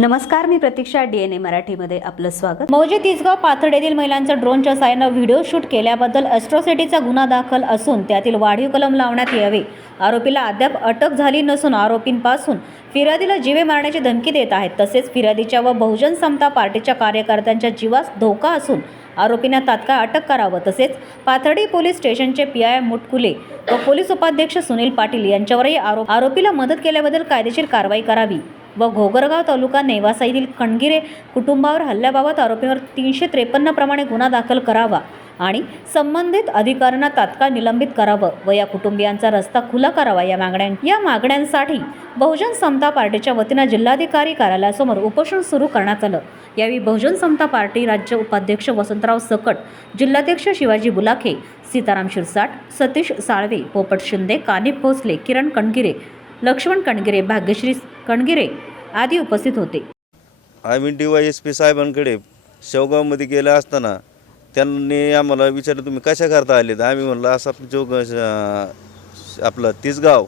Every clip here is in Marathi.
नमस्कार मी प्रतीक्षा डी एन ए मराठीमध्ये आपलं स्वागत. मौजे तिसगाव पाथर्ड महिलांचा महिलांचं ड्रोनच्या साह्यानं व्हिडिओ शूट केल्याबद्दल अस्ट्रोसिटीचा गुन्हा दाखल असून त्यातील वाढीव कलम लावण्यात यावे. आरोपीला अद्याप अटक झाली नसून आरोपींपासून फिर्यादीला जीवे मारण्याची धमकी देत आहेत. तसेच फिर्यादीच्या व बहुजन समता पार्टीच्या कार्यकर्त्यांच्या जीवास धोका असून आरोपींना तात्काळ अटक करावं. तसेच पाथर्डी पोलीस स्टेशनचे पी आय मुटकुले व पोलीस उपाध्यक्ष सुनील पाटील यांच्यावरही आरोप आरोपीला मदत केल्याबद्दल कायदेशीर कारवाई करावी. व घोगरगाव तालुका नेवासा येथील कणगिरे कुटुंबावर हल्ल्याबाबत आरोपींवर तीनशे त्रेपन्न प्रमाणे गुन्हा दाखल करावा आणि संबंधित अधिकाऱ्यांना तात्काळ निलंबित करावं व या कुटुंबियांचा रस्ता खुला करावा या मागण्या या मागण्यांसाठी बहुजन समता पार्टीच्या वतीनं जिल्हाधिकारी कार्यालयासमोर उपोषण सुरू करण्यात आलं. यावेळी बहुजन समता पार्टी राज्य उपाध्यक्ष वसंतराव सकट जिल्हाध्यक्ष शिवाजी बुलाखे सीताराम शिरसाट सतीश साळवे पोपट शिंदे कानिप भोसले किरण कणगिरे लक्ष्मण कणगिरे भाग्यश्री कणगिरे आदी उपस्थित होते. आम्ही डी वाय एस पी साहेबांकडे शेवगावमध्ये गेले असताना त्यांनी आम्हाला विचारलं तुम्ही कशा करता आले तर आम्ही म्हणलं असं आपलं जो आपलं तिसगाव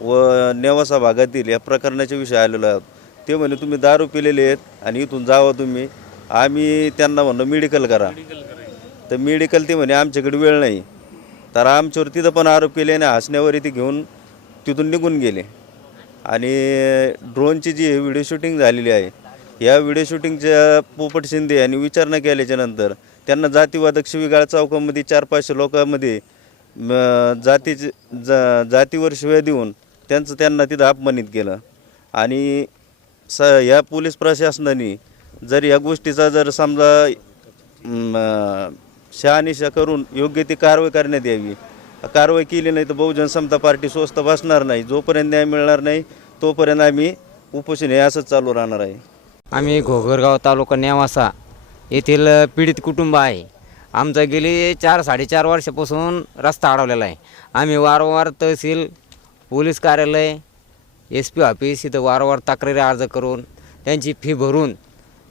व नेवासा भागातील या प्रकरणाच्या विषय आलेलो आहोत. ते म्हणे तुम्ही दारू पिलेले आहेत आणि इथून जावा तुम्ही. आम्ही त्यांना म्हणलं मेडिकल करा. तर मेडिकल ते म्हणे आमच्याकडे वेळ नाही. तर आमच्यावर तिथं पण आरोप केले आणि हसण्यावर इथे घेऊन तिथून निघून गेले. आणि ड्रोनची जी व्हिडिओ शूटिंग झालेली आहे या व्हिडिओ शूटिंगच्या पोपट शिंदे यांनी विचारणा केल्याच्यानंतर त्यांना जातीवादक शिवीगाळ चौकामध्ये चार पाचशे लोकांमध्ये म, जातीचे जा जातीवर शिव्या देऊन त्यांचं त्यांना तिथं अपमानित केलं. आणि स या पोलीस प्रशासनाने जर या गोष्टीचा जर समजा शहानिशा करून योग्य ती कारवाई करण्यात यावी कारवाई केली नाही तर बहुजन समता पार्टी स्वस्त बसणार नाही. जोपर्यंत न्याय मिळणार नाही तोपर्यंत आम्ही उपोषण हे असंच चालू राहणार आहे. आम्ही घोगरगाव तालुका नेवासा येथील पीडित कुटुंब आहे. आमचा गेली चार साडेचार वर्षापासून रस्ता अडवलेला आहे. आम्ही वारंवार तहसील पोलीस कार्यालय एस पी ऑफिस इथं वारंवार तक्रारी अर्ज करून त्यांची फी भरून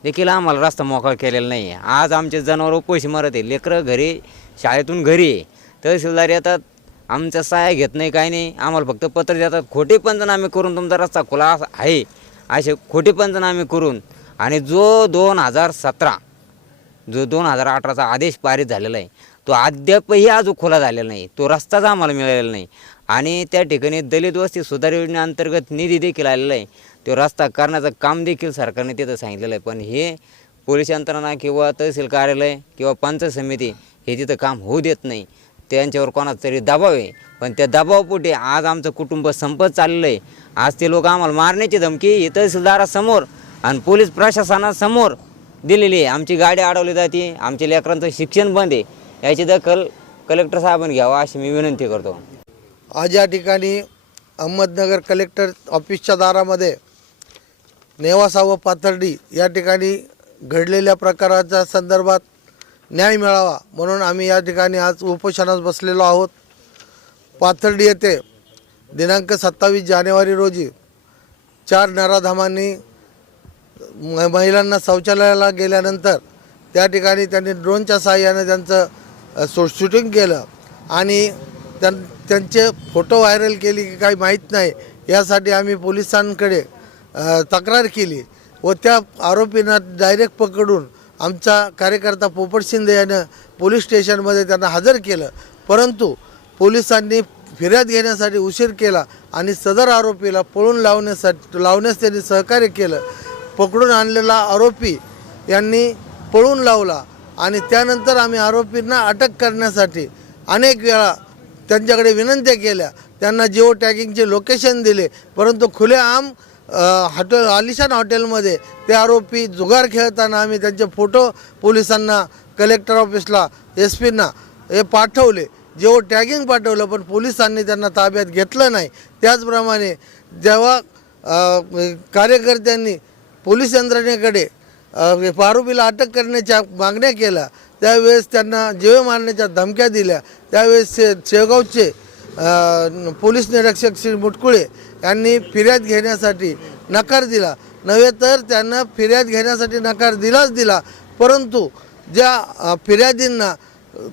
देखील आम्हाला रस्ता मोकळा केलेला नाही आहे आज आमचे जनावर पैसे मरत आहे. लेकरं घरी शाळेतून घरी आहे. तहसीलदार येतात आमच्या सहाय्य घेत नाही काही नाही. आम्हाला फक्त पत्र देतात खोटे पंचनामे करून तुमचा रस्ता खुला असा आहे. असे खोटे पंचनामे करून आणि जो दोन हजार सतरा जो दोन हजार अठराचा आदेश पारित झालेला आहे तो अद्यापही अजून खुला झालेला नाही. तो रस्ताच आम्हाला मिळालेला नाही. आणि त्या ठिकाणी दलित वस्ती सुधार योजनेअंतर्गत निधी देखील आलेला आहे. तो रस्ता करण्याचं काम देखील सरकारने तिथं सांगितलेलं आहे. पण हे पोलीस यंत्रणा किंवा तहसील कार्यालय किंवा पंचायत समिती हे तिथं काम होऊ देत नाही. त्यांच्यावर कोणाचा तरी दबाव आहे. पण त्या दबावापोटी आज आमचं कुटुंब संपत चाललेलं आहे. आज ते लोक आम्हाला मारण्याची धमकी ही तहसीलदारासमोर आणि पोलीस प्रशासनासमोर दिलेली आहे. आमची गाडी अडवली जाते. आमच्या लेकरांचं शिक्षण बंद आहे. याची दखल कलेक्टर साहेबांनी घ्यावा अशी मी विनंती करतो. आज या ठिकाणी अहमदनगर कलेक्टर ऑफिसच्या दारामध्ये नेवासा व पाथर्डी या ठिकाणी घडलेल्या प्रकाराच्या संदर्भात न्याय मिळावा. म्हणून आम्ही या ठिकाणी आज उपोषणास बसलेलो आहोत. पाथर्डी येथे दिनांक सत्तावीस जानेवारी रोजी चार नराधामांनी महिलांना शौचालयाला गेल्यानंतर त्या ठिकाणी त्यांनी ड्रोनच्या सहाय्याने त्यांचं सो शूटिंग केलं. आणि त्यां त्यांचे फोटो व्हायरल केले की काही माहीत नाही यासाठी आम्ही पोलिसांकडे तक्रार केली व त्या आरोपींना डायरेक्ट पकडून आमचा कार्यकर्ता पोपट शिंदे यानं पोलीस स्टेशनमध्ये त्यांना हजर केलं. परंतु पोलिसांनी फिर्याद घेण्यासाठी उशीर केला आणि सदर आरोपीला पळून लावण्यासाठी लावण्यास त्यांनी सहकार्य केलं. पकडून आणलेला आरोपी यांनी पळून लावला आणि त्यानंतर आम्ही आरोपींना अटक करण्यासाठी अनेक वेळा त्यांच्याकडे विनंत्या केल्या. त्यांना जिओ टॅगिंगचे लोकेशन दिले. परंतु खुलेआम आम हॉटेल आलिशान हॉटेलमध्ये ते आरोपी जुगार खेळताना आम्ही त्यांचे फोटो पोलिसांना कलेक्टर ऑफिसला एस पींना हे पाठवले. जेव्हा टॅगिंग पाठवलं पण पोलिसांनी त्यांना ताब्यात घेतलं नाही. त्याचप्रमाणे जेव्हा कार्यकर्त्यांनी पोलीस यंत्रणेकडे आरोपीला अटक करण्याच्या मागण्या केल्या त्यावेळेस त्यांना जीवे मारण्याच्या धमक्या दिल्या त्यावेळेस शे शेगावचे पोलीस निरीक्षक श्री मुटकुळे यांनी फिर्याद घेण्यासाठी नकार दिला. नव्हे तर त्यांना फिर्याद घेण्यासाठी नकार दिलाच दिला. परंतु ज्या फिर्यादींना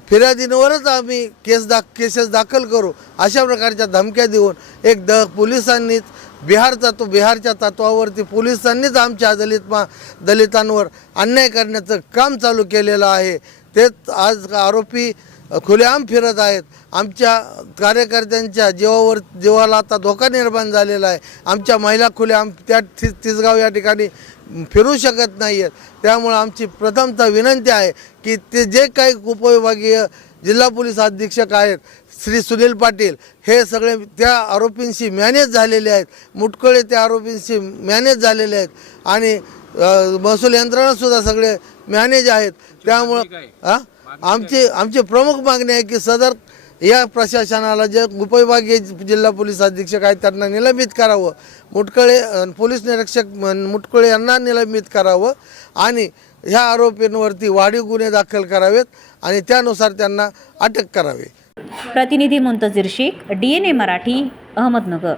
फिर्यादींवरच आम्ही केस दाख केसेस दाखल करू अशा प्रकारच्या धमक्या देऊन एक द पोलिसांनीच बिहारचा तो बिहारच्या तत्वावरती पोलिसांनीच आमच्या दलित मा दलितांवर अन्याय करण्याचं काम चालू केलेलं आहे. तेच आज आरोपी खुलेआम फिरत आहेत. आमच्या कार्यकर्त्यांच्या जीवावर जीवाला आता धोका निर्माण झालेला आहे. आमच्या महिला खुलेआम त्या ति तिसगाव या ठिकाणी फिरू शकत नाही आहेत त्यामुळं आमची प्रथमतः विनंती आहे की ते जे काही उपविभागीय जिल्हा पोलीस अधीक्षक आहेत श्री सुनील पाटील हे सगळे त्या आरोपींशी मॅनेज झालेले आहेत. मुटकळे त्या आरोपींशी मॅनेज झालेले आहेत. आणि महसूल यंत्रणासुद्धा सगळे मॅनेज आहेत. त्यामुळं हां आमचे आमचे प्रमुख मागणी आहे की सदर या प्रशासनाला जे उपविभागीय जिल्हा पोलीस अधीक्षक आहेत त्यांना निलंबित करावं. मुटकळे पोलीस निरीक्षक मुटकळे यांना निलंबित करावं आणि ह्या आरोपींवरती वाढीव गुन्हे दाखल करावेत आणि त्यानुसार त्यांना अटक करावी. प्रतिनिधी Muntazir Shaikh D N A Marathi Ahmednagar.